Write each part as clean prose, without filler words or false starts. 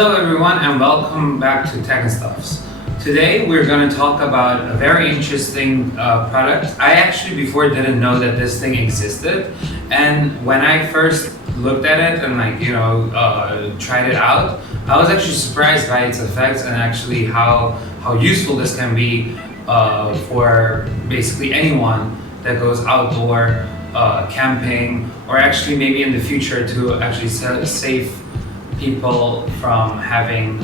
Hello everyone and welcome back to TechN'Stuffz. Today we're going to talk about a very interesting product. I actually before didn't know that this thing existed, and when I first looked at it and tried it out, I was actually surprised by its effects and actually how useful this can be for basically anyone that goes outdoor camping, or actually maybe in the future to actually save people from having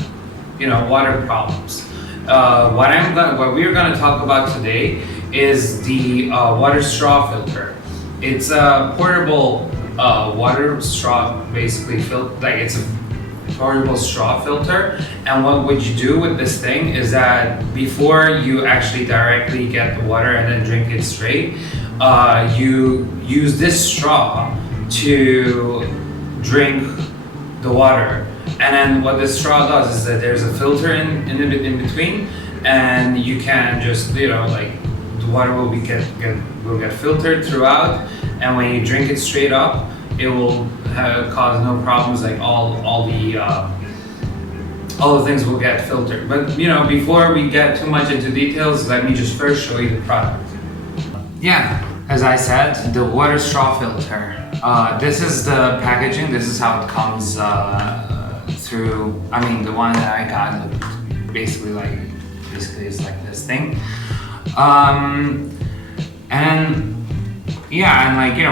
water problems. What we're going to talk about today is the water straw filter. It's a portable water straw, basically it's a portable straw filter. And what would you do with this thing is that before you actually directly get the water and then drink it straight, you use this straw to drink the water. And then what this straw does is that there's a filter in between, and you can just the water will get filtered throughout, and when you drink it straight up, it will cause no problems. Like all the things will get filtered. But before we get too much into details, let me just first show you the product. Yeah, as I said, the water straw filter. This is the packaging. This is how it comes through. I mean, the one that I got looked basically is like this thing.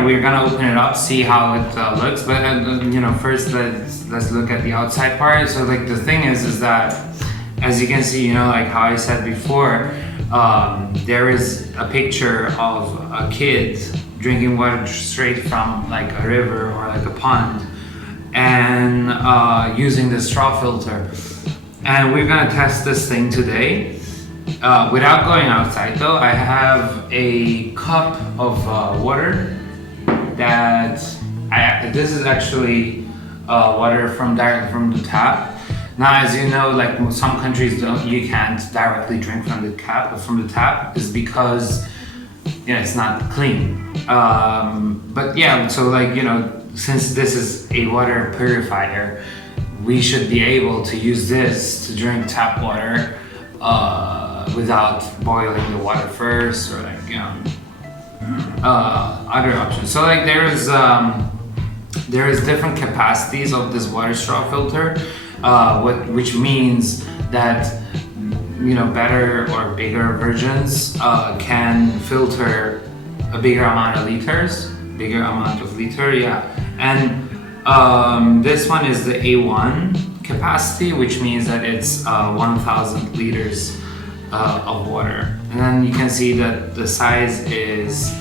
We're gonna open it up, see how it looks. But first let's look at the outside part. So the thing is that, as you can see, like how I said before, there is a picture of a kid drinking water straight from a river or a pond, and using the straw filter. And we're gonna test this thing today. Without going outside though, I have a cup of water that this is actually water directly from the tap. Now, as you know, some countries you can't directly drink from the tap is because it's not clean. Since this is a water purifier, we should be able to use this to drink tap water without boiling the water first, or other options. So there is different capacities of this water straw filter, which means that better or bigger versions can filter a bigger amount of liter, yeah. And this one is the A1 capacity, which means that it's 1,000 liters of water. And then you can see that the size is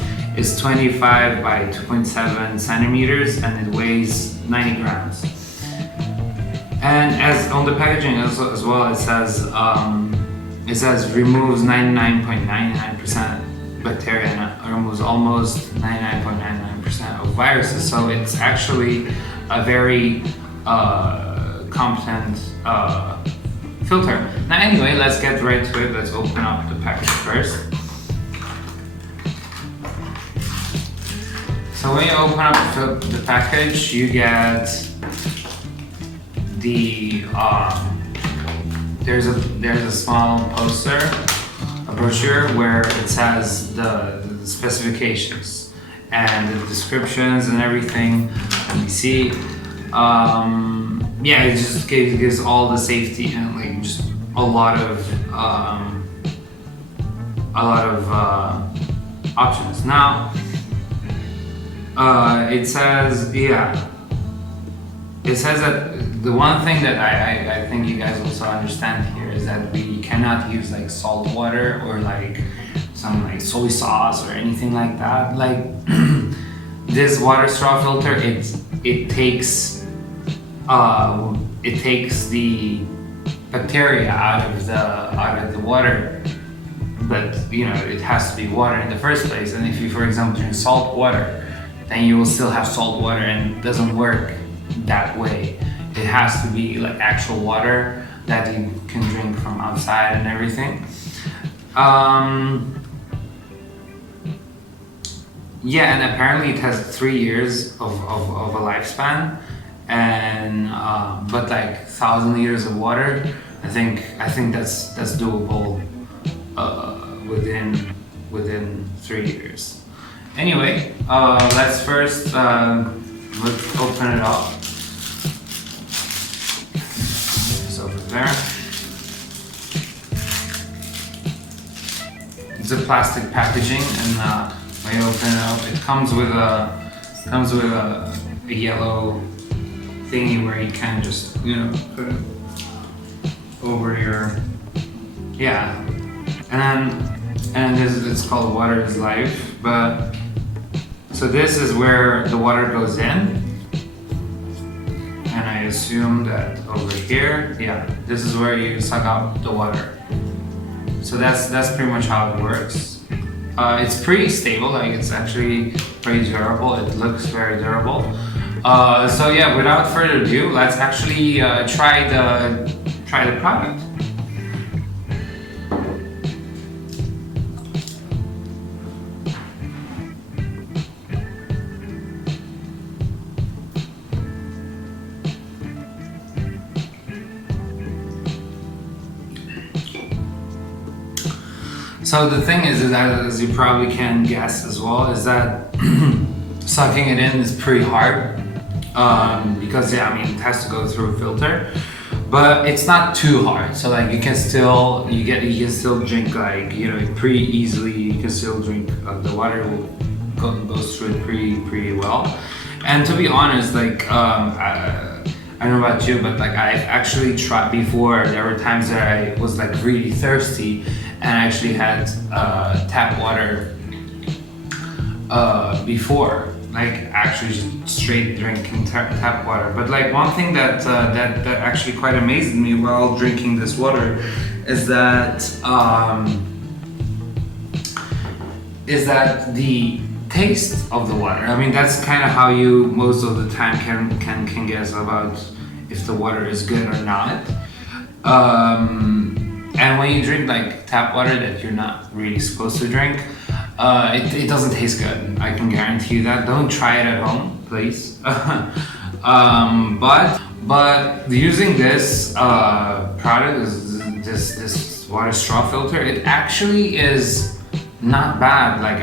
25 by 2.7 centimeters, and it weighs 90 grams. And as on the packaging as well, it says removes 99.99% bacteria and removes almost 99.99% of viruses. So it's actually a very competent filter. Now anyway, let's get right to it. Let's open up the package first. So when you open up the package, you get the there's a small poster, a brochure, where it says the specifications and the descriptions and everything. Let me see. It just gives all the safety and just a lot of options. Now it says that the one thing that I think you guys also understand here is that we cannot use salt water or some soy sauce or anything like that. This water straw filter, it takes the bacteria out of the water, but it has to be water in the first place. And if you, for example, drink salt water, then you will still have salt water, and it doesn't work that way. It has to be actual water that you can drink from outside and everything. And apparently it has 3 years of a lifespan, and but like 1,000 liters of water, I think that's doable within 3 years. Anyway, let's first let's open it up. It's over there. It's a plastic packaging, and when you open it up, it comes with a yellow thingy where you can just put it over your and this it's called water is life. But so this is where the water goes in, and I assume that over here, this is where you suck out the water. So that's pretty much how it works. It's pretty stable, like it's actually pretty durable. It looks very durable. So yeah, without further ado, let's actually try the product. So the thing is that, as you probably can guess as well, is that sucking it in is pretty hard because it has to go through a filter, but it's not too hard. So like you can still drink pretty easily. You can still drink the water goes through it pretty well. And to be honest, like I don't know about you, but like I've actually tried before. There were times that I was like really thirsty, and I actually had tap water before, like actually just straight drinking tap water. But like one thing that actually quite amazed me while drinking this water is that the taste of the water. I mean, that's kind of how you most of the time can guess about if the water is good or not. And when you drink like tap water that you're not really supposed to drink, it doesn't taste good. I can guarantee you that. Don't try it at home, please. But using this product, this water straw filter, it actually is not bad. Like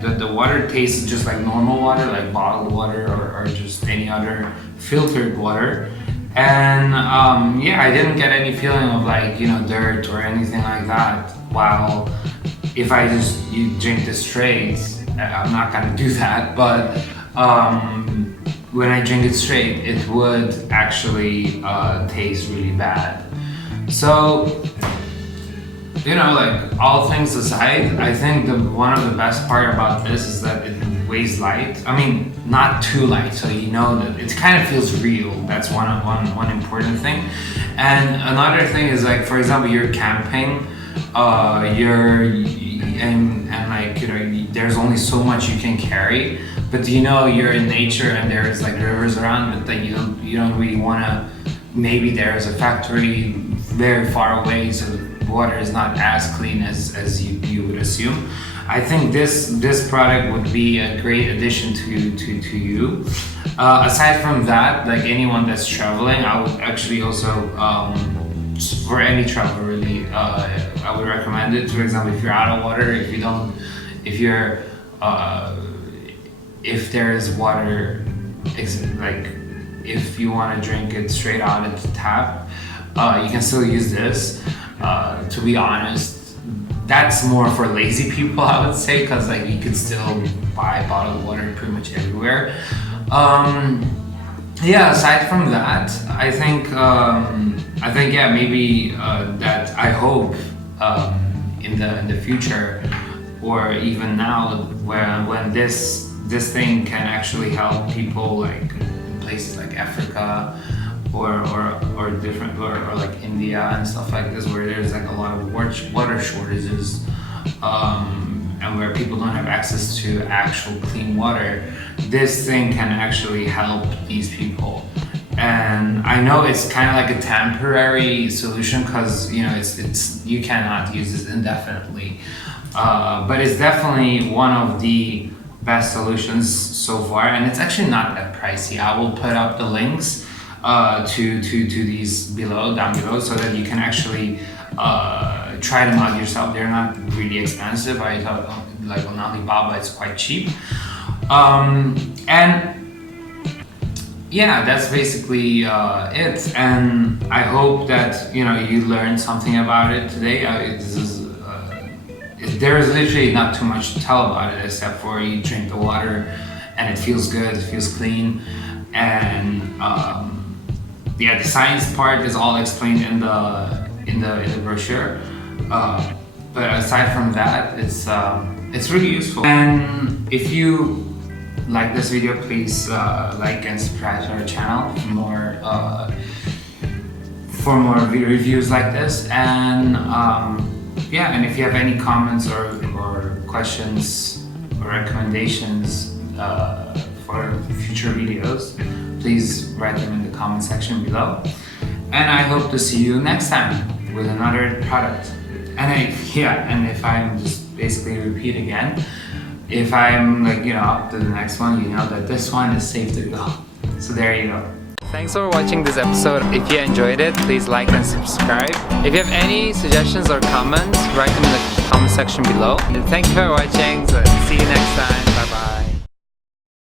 the water tastes just like normal water, like bottled water or just any other filtered water. And I didn't get any feeling of like dirt or anything like that. While if I you drink this straight, I'm not gonna do that. But when I drink it straight, it would actually taste really bad. So like all things aside, I think one of the best part about this is that it weighs light. I mean, not too light, so that it kind of feels real. That's one important thing. And another thing is like, for example, you're camping, there's only so much you can carry, but you're in nature and there's like rivers around, but that you don't really want to. Maybe there's a factory very far away, so the water is not as clean as you would assume. I think this product would be a great addition to you. Aside from that, like anyone that's traveling, I would actually also for any travel really, I would recommend it. For example, if you're out of water, if there is water, like if you want to drink it straight out of the tap, you can still use this. To be honest, that's more for lazy people, I would say, because like you could still buy bottled water pretty much everywhere. Aside from that, I think maybe that I hope in the future, or even now, when this thing can actually help people like in places like Africa or different or like India and stuff like this, where there's like a lot of water shortages, and where people don't have access to actual clean water. This thing can actually help these people. And I know it's kind of like a temporary solution, because it's you cannot use this indefinitely, but it's definitely one of the best solutions so far, and it's actually not that pricey. I will put up the links to these down below, so that you can actually try them out yourself. They're not really expensive. I thought like on Alibaba it's quite cheap. And yeah, that's basically it. And I hope that you learned something about it today. There is literally not too much to tell about it, except for you drink the water and it feels good, it feels clean, and yeah, the science part is all explained in the brochure. But aside from that, it's really useful. And if you like this video, please like and subscribe to our channel for more reviews like this. And yeah, and if you have any comments or questions or recommendations for future videos, please write them in the comment section below. And I hope to see you next time with another product. And if I'm just basically repeat again, if I'm up to the next one, you know that this one is safe to go. So there you go. Thanks for watching this episode. If you enjoyed it, please like and subscribe. If you have any suggestions or comments, write them in the comment section below. And thank you for watching. So see you next time. Bye bye.